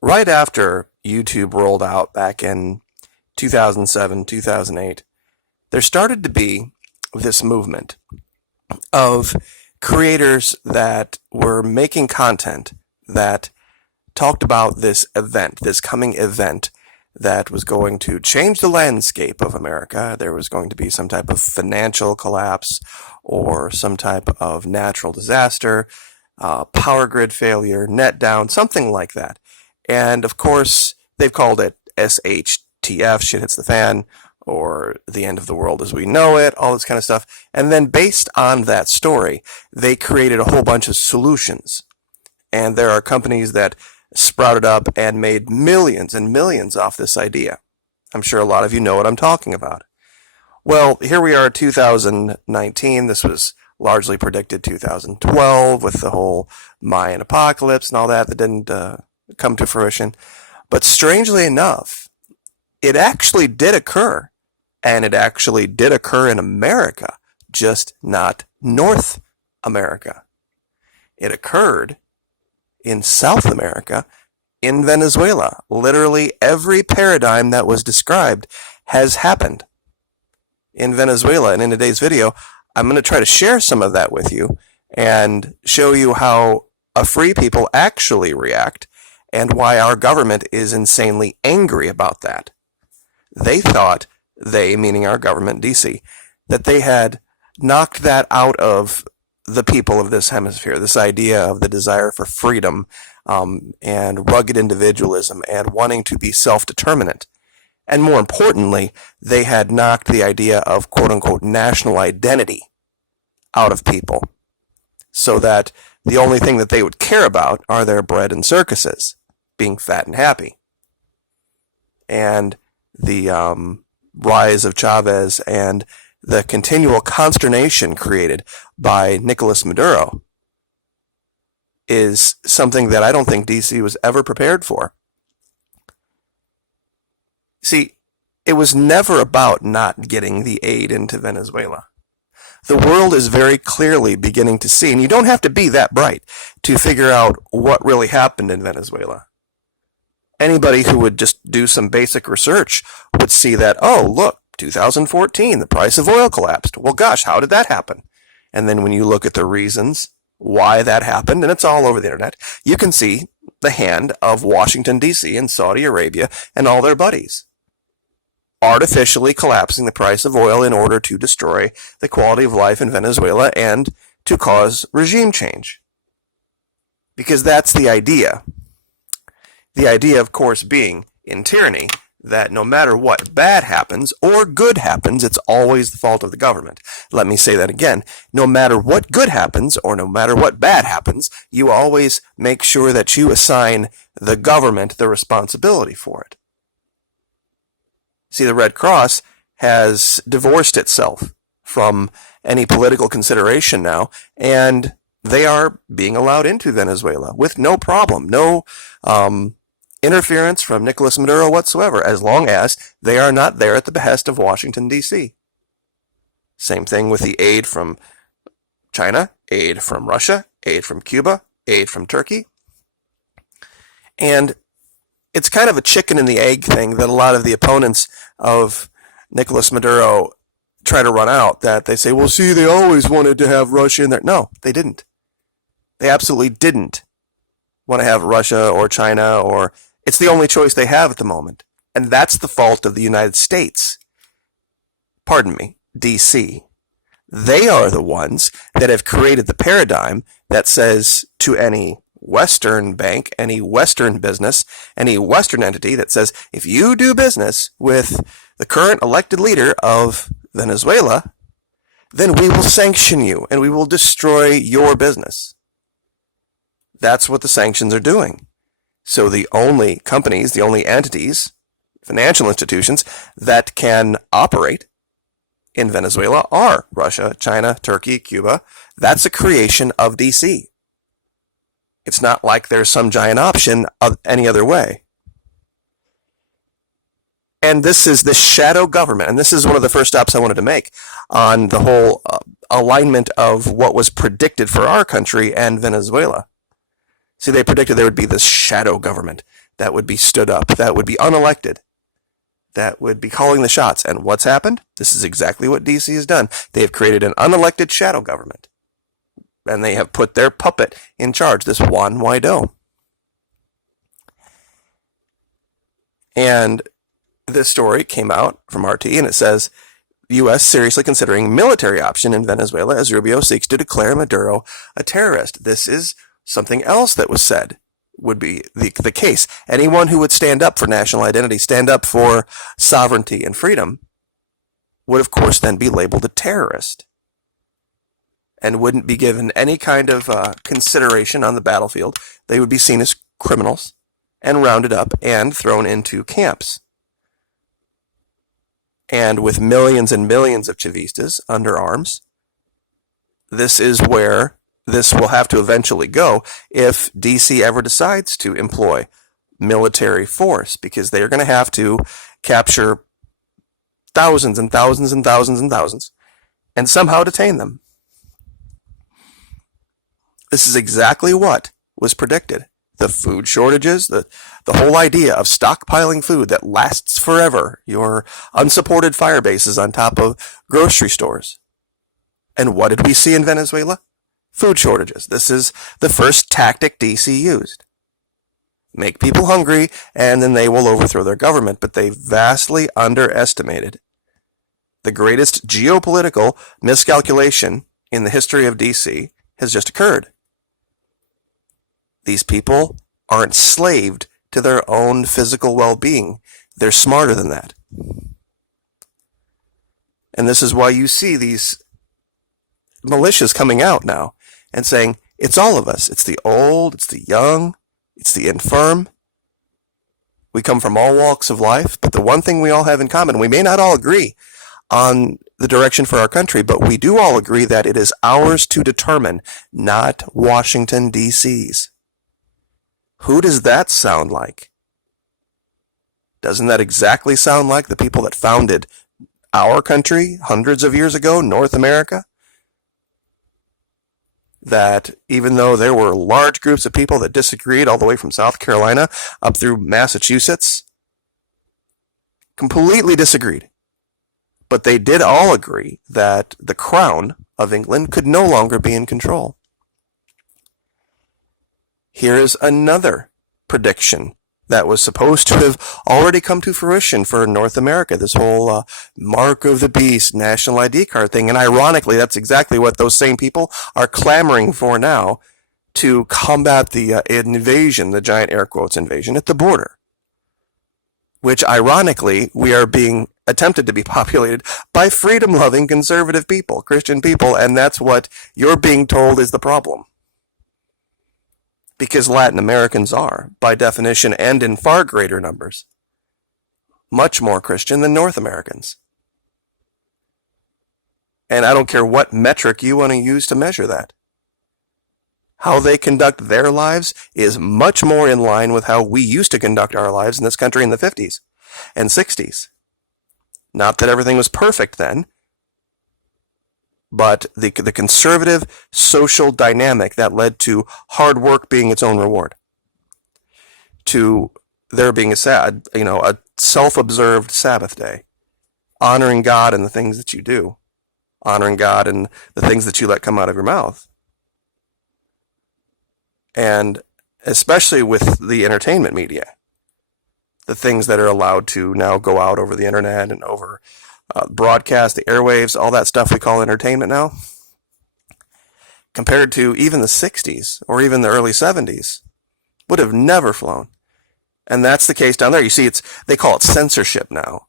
right after YouTube rolled out back in 2007, 2008, there started to be this movement of creators that were making content that talked about this event, this coming event that was going to change the landscape of America. There was going to be some type of financial collapse or some type of natural disaster, power grid failure, net down, something like that. And of course, they've called it SHTF, shit hits the fan, or the end of the world as we know it, all this kind of stuff. And then based on that story, they created a whole bunch of solutions. And there are companies that sprouted up and made millions and millions off this idea. I'm sure a lot of you know what I'm talking about. Well, here we are, 2019. This was largely predicted 2012 with the whole Mayan apocalypse and all that didn't come to fruition. But strangely enough, it actually did occur. And it actually did occur in America, just not North America. It occurred in South America, in Venezuela. Literally every paradigm that was described has happened in Venezuela. And in today's video, I'm going to try to share some of that with you and show you how a free people actually react and why our government is insanely angry about that. They thought, they, meaning our government, DC, that they had knocked that out of the people of this hemisphere, this idea of the desire for freedom and rugged individualism and wanting to be self-determinant. And more importantly, they had knocked the idea of quote-unquote national identity out of people so that the only thing that they would care about are their bread and circuses, being fat and happy. And the rise of Chavez and the continual consternation created by Nicolas Maduro is something that I don't think DC was ever prepared for. See, it was never about not getting the aid into Venezuela. The world is very clearly beginning to see, and you don't have to be that bright to figure out what really happened in Venezuela. Anybody who would just do some basic research would see that, oh, look, 2014, the price of oil collapsed. Well, gosh, how did that happen? And then when you look at the reasons why that happened, and it's all over the internet, you can see the hand of Washington, D.C. and Saudi Arabia and all their buddies artificially collapsing the price of oil in order to destroy the quality of life in Venezuela and to cause regime change. Because that's the idea. The idea, of course, being in tyranny that no matter what bad happens or good happens, it's always the fault of the government. Let me say that again. No matter what good happens or no matter what bad happens, you always make sure that you assign the government the responsibility for it. See, the Red Cross has divorced itself from any political consideration now, and they are being allowed into Venezuela with no problem, no interference from Nicolas Maduro whatsoever, as long as they are not there at the behest of Washington, D.C. Same thing with the aid from China, aid from Russia, aid from Cuba, aid from Turkey. And it's kind of a chicken and the egg thing that a lot of the opponents of Nicolas Maduro try to run out, that they say, well, see, they always wanted to have Russia in there. No, they didn't. They absolutely didn't want to have Russia or China, or it's the only choice they have at the moment. And that's the fault of the United States. Pardon me, DC. They are the ones that have created the paradigm that says to any Western bank, any Western business, any Western entity that says, if you do business with the current elected leader of Venezuela, then we will sanction you and we will destroy your business. That's what the sanctions are doing. So the only companies, the only entities, financial institutions that can operate in Venezuela are Russia, China, Turkey, Cuba. That's a creation of DC. It's not like there's some giant option of any other way. And this is the shadow government, and this is one of the first stops I wanted to make on the whole alignment of what was predicted for our country and Venezuela. See, they predicted there would be this shadow government that would be stood up, that would be unelected, that would be calling the shots. And what's happened? This is exactly what DC has done. They have created an unelected shadow government. And they have put their puppet in charge, this Juan Guaido. And this story came out from RT, and it says, the U.S. seriously considering military option in Venezuela as Rubio seeks to declare Maduro a terrorist. This is something else that was said would be the case. Anyone who would stand up for national identity, stand up for sovereignty and freedom, would of course then be labeled a terrorist and wouldn't be given any kind of consideration on the battlefield. They would be seen as criminals and rounded up and thrown into camps. And with millions and millions of Chavistas under arms, this is where this will have to eventually go if DC ever decides to employ military force, because they are going to have to capture thousands and thousands and thousands and thousands and somehow detain them. This is exactly what was predicted. The food shortages, the whole idea of stockpiling food that lasts forever, your unsupported fire bases on top of grocery stores. And what did we see in Venezuela? Food shortages. This is the first tactic DC used. Make people hungry, and then they will overthrow their government. But they vastly underestimated the greatest geopolitical miscalculation in the history of DC has just occurred. These people aren't enslaved to their own physical well-being. They're smarter than that. And this is why you see these militias coming out now and saying, it's all of us. It's the old, it's the young, it's the infirm. We come from all walks of life, but the one thing we all have in common, we may not all agree on the direction for our country, but we do all agree that it is ours to determine, not Washington, D.C.'s. Who does that sound like? Doesn't that exactly sound like the people that founded our country hundreds of years ago, North America? That even though there were large groups of people that disagreed all the way from South Carolina up through Massachusetts, completely disagreed. But they did all agree that the crown of England could no longer be in control. Here is another prediction that was supposed to have already come to fruition for North America, this whole mark of the beast, national ID card thing. And ironically, that's exactly what those same people are clamoring for now to combat the invasion, the giant air quotes invasion at the border, which ironically we are being attempted to be populated by freedom-loving conservative people, Christian people, and that's what you're being told is the problem. Because Latin Americans are, by definition and in far greater numbers, much more Christian than North Americans. And I don't care what metric you want to use to measure that. How they conduct their lives is much more in line with how we used to conduct our lives in this country in the 50s and 60s. Not that everything was perfect then, but the conservative social dynamic that led to hard work being its own reward, to there being a self-observed Sabbath day, honoring God in the things that you do, honoring God in the things that you let come out of your mouth. And especially with the entertainment media, the things that are allowed to now go out over the internet and over broadcast, the airwaves, all that stuff we call entertainment now, compared to even the 60s or even the early 70s, would have never flown. And that's the case down there. You see, they call it censorship now,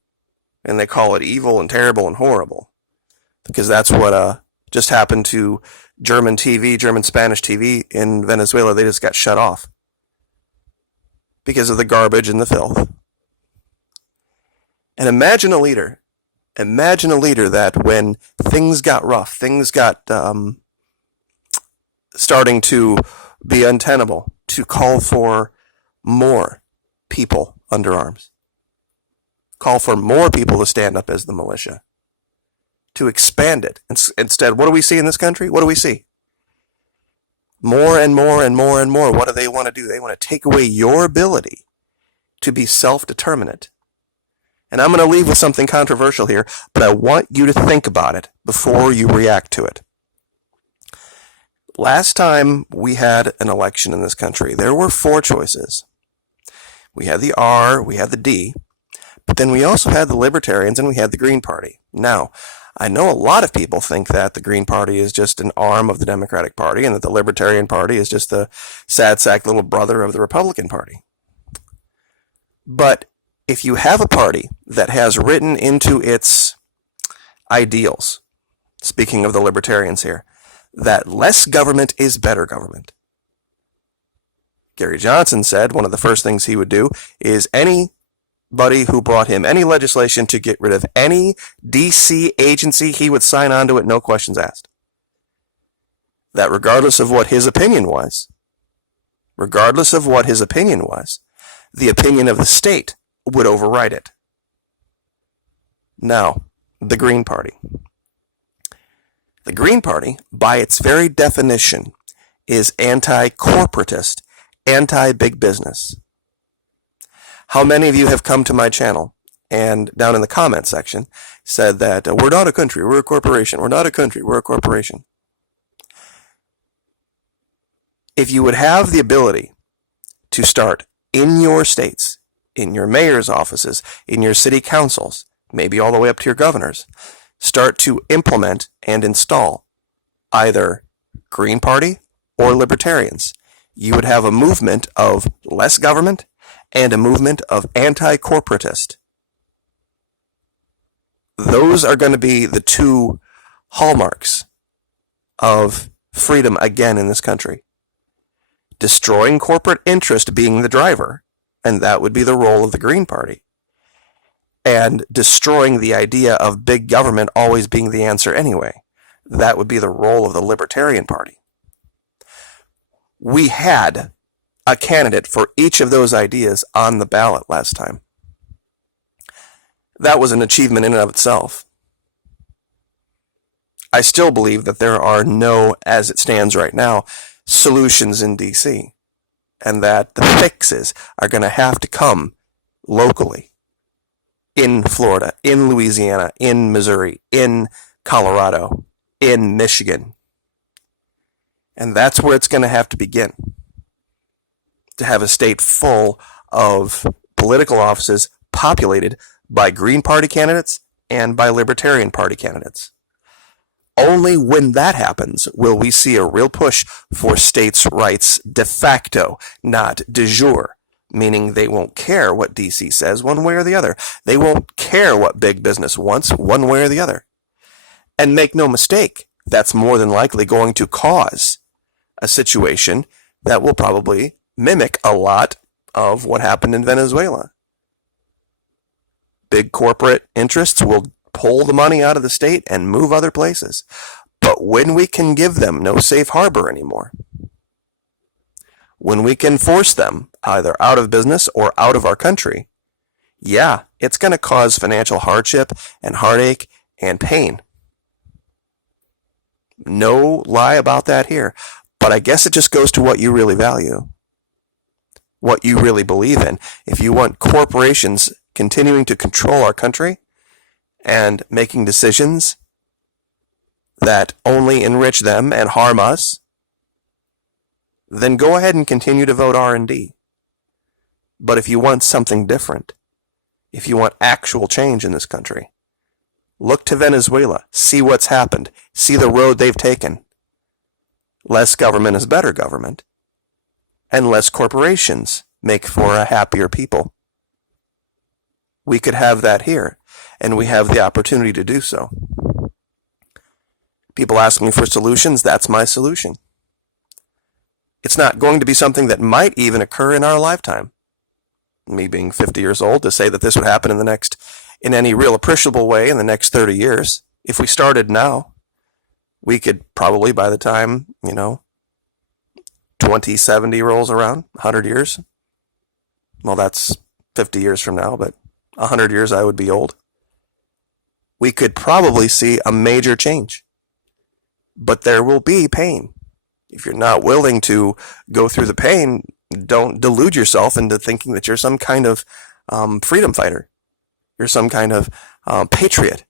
and they call it evil and terrible and horrible, because that's what just happened to German TV, German Spanish TV in Venezuela. They just got shut off because of the garbage and the filth. And imagine a leader that when things got rough, things got starting to be untenable, to call for more people under arms, call for more people to stand up as the militia, to expand it. Instead, what do we see in this country? What do we see? More and more and more and more. What do they want to do? They want to take away your ability to be self-determinate. And I'm going to leave with something controversial here, but I want you to think about it before you react to it. Last time we had an election in this country, there were 4 choices. We had the R, we had the D, but then we also had the Libertarians and we had the Green Party. Now, I know a lot of people think that the Green Party is just an arm of the Democratic Party and that the Libertarian Party is just the sad sack little brother of the Republican Party. But if you have a party that has written into its ideals, speaking of the Libertarians here, that less government is better government. Gary Johnson said one of the first things he would do is anybody who brought him any legislation to get rid of any DC agency, he would sign on to it, no questions asked. That regardless of what his opinion was, the opinion of the state would override it. Now, the Green Party. The Green Party, by its very definition, is anti-corporatist, anti-big business. How many of you have come to my channel and down in the comment section said that we're not a country, we're a corporation, we're not a country, we're a corporation? If you would have the ability to start in your states, in your mayor's offices, in your city councils, maybe all the way up to your governors, start to implement and install either Green Party or Libertarians, you would have a movement of less government and a movement of anti-corporatist. Those are going to be the 2 hallmarks of freedom again in this country. Destroying corporate interest being the driver, and that would be the role of the Green Party. And destroying the idea of big government always being the answer anyway. That would be the role of the Libertarian Party. We had a candidate for each of those ideas on the ballot last time. That was an achievement in and of itself. I still believe that there are no, as it stands right now, solutions in DC, and that the fixes are going to have to come locally. In Florida, in Louisiana, in Missouri, in Colorado, in Michigan. And that's where it's going to have to begin. To have a state full of political offices populated by Green Party candidates and by Libertarian Party candidates. Only when that happens will we see a real push for states' rights de facto, not de jure. Meaning they won't care what DC says one way or the other. They won't care what big business wants one way or the other. And make no mistake, that's more than likely going to cause a situation that will probably mimic a lot of what happened in Venezuela. Big corporate interests will pull the money out of the state and move other places. But when we can give them no safe harbor anymore, when we can force them either out of business or out of our country, yeah, it's going to cause financial hardship and heartache and pain. No lie about that here. But I guess it just goes to what you really value, what you really believe in. If you want corporations continuing to control our country and making decisions that only enrich them and harm us, then go ahead and continue to vote R&D. But if you want something different, if you want actual change in this country, look to Venezuela, see what's happened, see the road they've taken. Less government is better government, and less corporations make for a happier people. We could have that here, and we have the opportunity to do so. People ask me for solutions, that's my solution. It's not going to be something that might even occur in our lifetime. Me being 50 years old, to say that this would happen in any real appreciable way in the next 30 years. If we started now, we could probably, by the time, 2070 rolls around, 100 years. Well, that's 50 years from now, but 100 years I would be old. We could probably see a major change. But there will be pain. If you're not willing to go through the pain, Don't delude yourself into thinking that you're some kind of freedom fighter. You're some kind of patriot.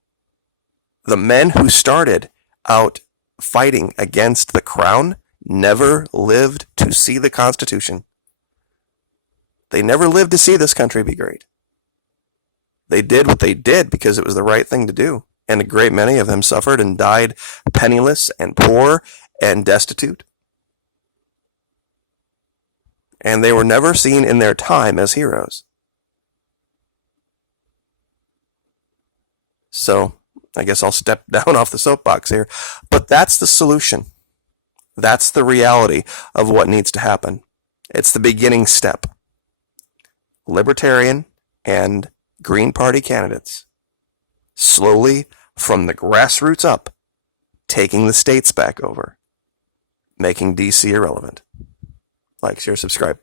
The men who started out fighting against the crown never lived to see the Constitution. They never lived to see this country be great. They did what they did because it was the right thing to do. And a great many of them suffered and died penniless and poor and destitute. And they were never seen in their time as heroes. So I guess I'll step down off the soapbox here. But that's the solution. That's the reality of what needs to happen. It's the beginning step. Libertarian and Green Party candidates, slowly from the grassroots up, taking the states back over, making DC irrelevant. Like, share, subscribe.